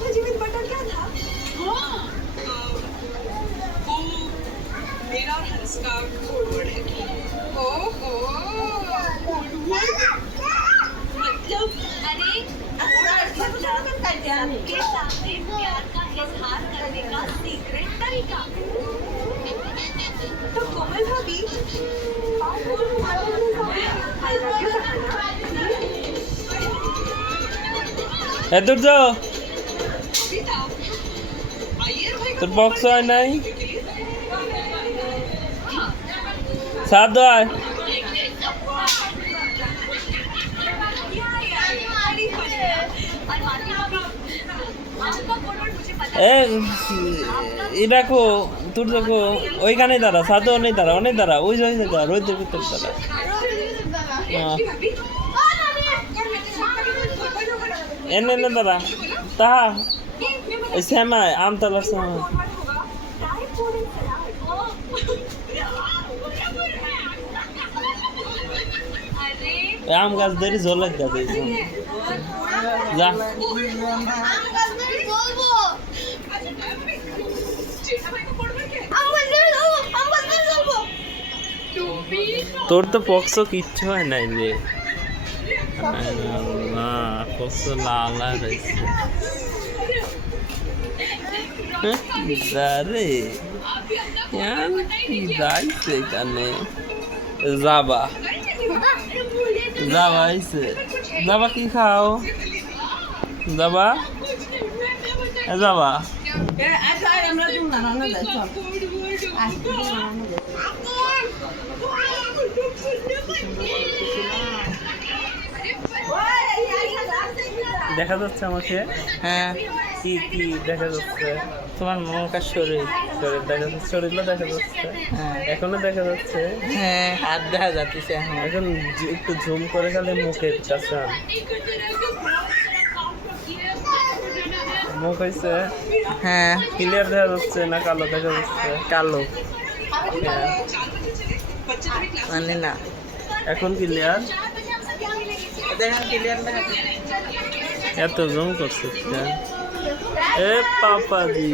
भाजी with butter क्या था? वो मेरा और हंस का कोड वर्ड है। ओहो मतलब अरे सबके सामने प्यार का इजहार करने का सीक्रेट तरीका। तो कोमल भाभी দূর যাও তোর বক্স হয় নাই সাত হয় দেখো তোর দেখো ওইখানে দাঁড়া সাদও নেই দাঁড়া অনেক দাঁড়া ওই দাঁড়া রোদের ভিতর দাঁড়া এনে এনে দাঁড়া তাহা ওই শ্যামায় আমতলার শ্যামায় আম গাছ ধরে জল লাগা দিয়েছে যা তোর তো পক্স কিচ্ছু হয় নাই রে না পক্স লাল রয়েছে রে যাইছে এখানে যাবা যাবা আইছে যাবা কি খাও যাবা যাবা দেখা যাচ্ছে আমাকে হ্যাঁ কি কি দেখা যাচ্ছে তোমার মুখের শরীর শরীর দেখা যাচ্ছে শরীরও দেখা যাচ্ছে এখনো দেখা যাচ্ছে হ্যাঁ হাত দেখা যাচ্ছে এখন একটু ঝুম করে গেলে মুখের কাছে মুখ হয়েছে হ্যাঁ ক্লিয়ার দেখা যাচ্ছে না কালো দেখা যাচ্ছে কালো হ্যাঁ। মানে না এখন ক্লিয়ার দেখা ক্লিয়ার দেখা এত জুম করছে এ পাপাজি